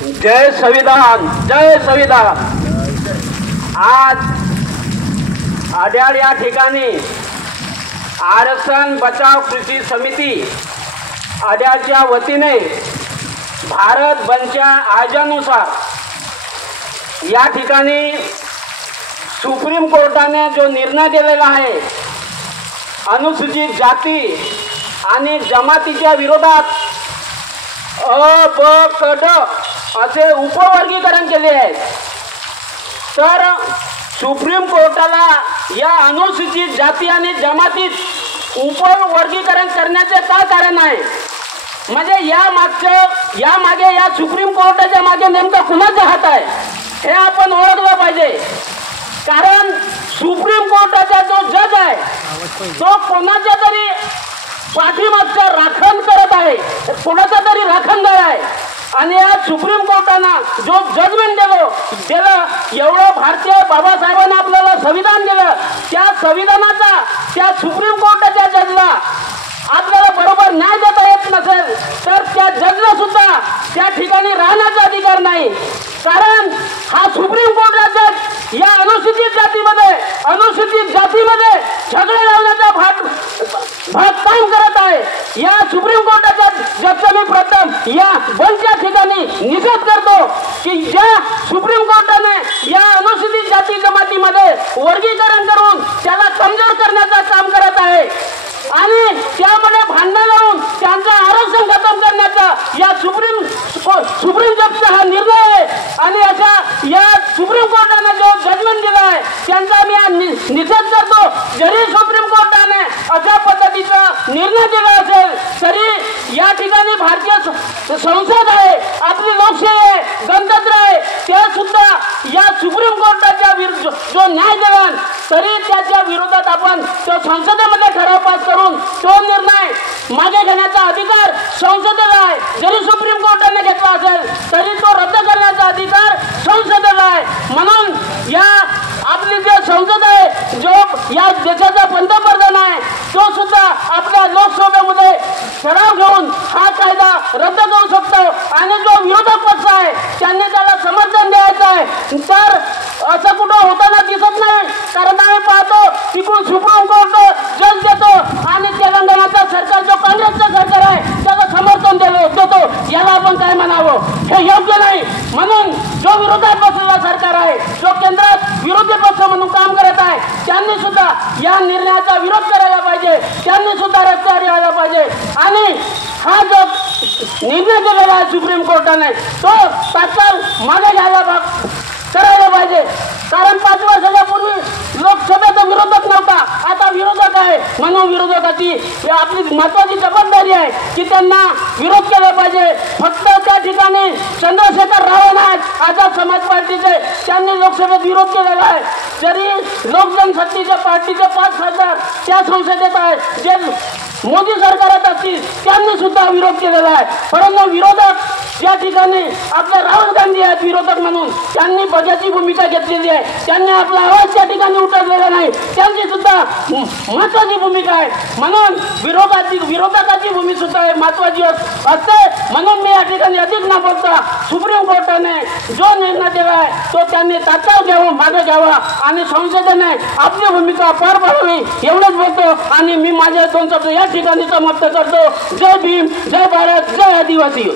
जय संविधान, जय संविधान। आज आड्याळ या ठिकाणी आरक्षण बचाव कृषी समिती आड्याळच्या वतीने भारत बंदच्या आयोजनानुसार या ठिकाणी सुप्रीम कोर्टाने जो निर्णय दिलेला आहे, अनुसूचित जाती आणि जमातीच्या विरोधात अ ब क ड असे उपवर्गीकरण केले आहे। तर सुप्रीम कोर्टाला या अनुसूचित जाती आणि जमातीत उपवर्गीकरण करण्याचे काय कारण आहे? म्हणजे या मागे या सुप्रीम कोर्टाच्या मागे नेमका कुणाचा हात आहे हे आपण ओळखलं पाहिजे। कारण सुप्रीम कोर्टाचा जो जज आहे तो कोणाच्या तरी पाठीमागचा राखण करत आहे, कोणाचा तरी राखणदार आहे। आणि या सुप्रीम कोर्टानं जो जजमेंट दिलं एवढं भारतीय बाबासाहेबांनी आपल्याला संविधान दिलं, त्या संविधानाचा त्या सुप्रीम कोर्टाच्या जजला आपल्याला बरोबर न्याय देता येत नसेल तर त्या जजला सुद्धा त्या ठिकाणी राहण्याचा अधिकार नाही। कारण हा सुप्रीम कोर्टाचा जज या अनुसूचित जातीमध्ये झगडे लावण्याचा भाग काम करत आहे। या सुप्रीम कोर्टाच्या जजचा मी प्रथम या बंदच्या ठिकाणी निषेध करतो की ज्या सुप्रीम कोर्टाने या अनुसूचित जाती जमातीमध्ये वर्गीकरण करून त्याला कमजोर करण्याचं काम करत आहे आणि त्यामध्ये भांडण लावून त्यांचं आरक्षण खतम करण्याचा या सुप्रीम जजचा हा निर्णय आहे। आणि अशा या सुप्रीम कोर्टाने जो जजमेंट दिला आहे त्यांचा मी निषेध करतो। जरी सुप्रीम कोर्टाने अशा पद्धतीचा निर्णय दिला असेल तरी या ठिकाणी भारतीय संसद आहे, आपली लोकशाही आहे, गणतंत्र आहे, ते सुद्धा या सुप्रीम कोर्टाच्या विरुद्ध जो न्याय दिला तरी त्याच्या विरोधात आपण तो संसदेमध्ये ठराव पास करून तो निर्णय मागे घेण्याचा अधिकार संसदेला आहे। जरी सुप्रीम कोर्टाने घेतला असेल तरी तो रद्द करण्याचा अधिकार संसदेला आहे। म्हणून या आपली जे संसद आहे, जो या देशाचा पंतप्रधान आहे, तो सुद्धा आपल्या लोकसभेमध्ये ठराव घेऊन हा कायदा रद्द करू शकतो आणि जो विरोधक पक्ष आहे त्यांनी त्याला समर्थन द्यायचं आहे। तर असं कुठं होताना दिसत नाही, कारण आम्ही पाहतो तिकडून सुप्रीम कोर्ट जज देतो आणि तेलंगणाचा सरकार जो काँग्रेसचं सरकार आहे त्याला समर्थन देतो। याला आपण काय म्हणावं? हे योग्य नाही। म्हणून जो विरोधात बसलेला सरकार आहे, जो केंद्रात विरोधी पक्ष म्हणून काम करत आहे, त्यांनी सुद्धा या निर्णयाचा विरोध करायला पाहिजे, त्यांनी सुद्धा रस्त्यावर यायला पाहिजे आणि हा जो निर्णय दिलेला आहे सुप्रीम कोर्टाने तो तात्काळ मागे घ्यायला करायला पाहिजे। कारण 5 वर्षापूर्वी लोकसभेचा विरोधक नव्हता, आता विरोधक आहे। म्हणून विरोधकाची आपली महत्वाची जबाबदारी आहे की त्यांना विरोध केला पाहिजे। फक्त त्या ठिकाणी चंद्रशेखर राव नाईक आझाद समाज पार्टीचे त्यांनी लोकसभेत विरोध केलेला आहे। जरी लोक जनशक्तीच्या पार्टीचे 5 खासदार त्या संसदेत आहेत जे मोदी सरकारात असतील त्यांनी सुद्धा विरोध केलेला आहे। परंतु विरोधक ज्या ठिकाणी आपले राहुल गांधी आहेत विरोधक म्हणून त्यांनी बजाची भूमिका घेतलेली आहे, त्यांनी आपला आवाज त्या ठिकाणी उठवलेला नाही, त्यांची सुद्धा महत्वाची भूमिका आहे। म्हणून विरोधकाची भूमिका सुद्धा महत्वाची असते। म्हणून मी या ठिकाणी अधिक न बोलता सुप्रीम कोर्टाने जो निर्णय दिला आहे तो त्यांनी तात्काळ घ्यावा, मागे घ्यावा आणि संसदेने आपली भूमिका पार पाडावी एवढंच बोलतो आणि मी माझे 2 शब्द या ठिकाणी समाप्त करतो। जय भीम, जय भारत, जय आदिवासी।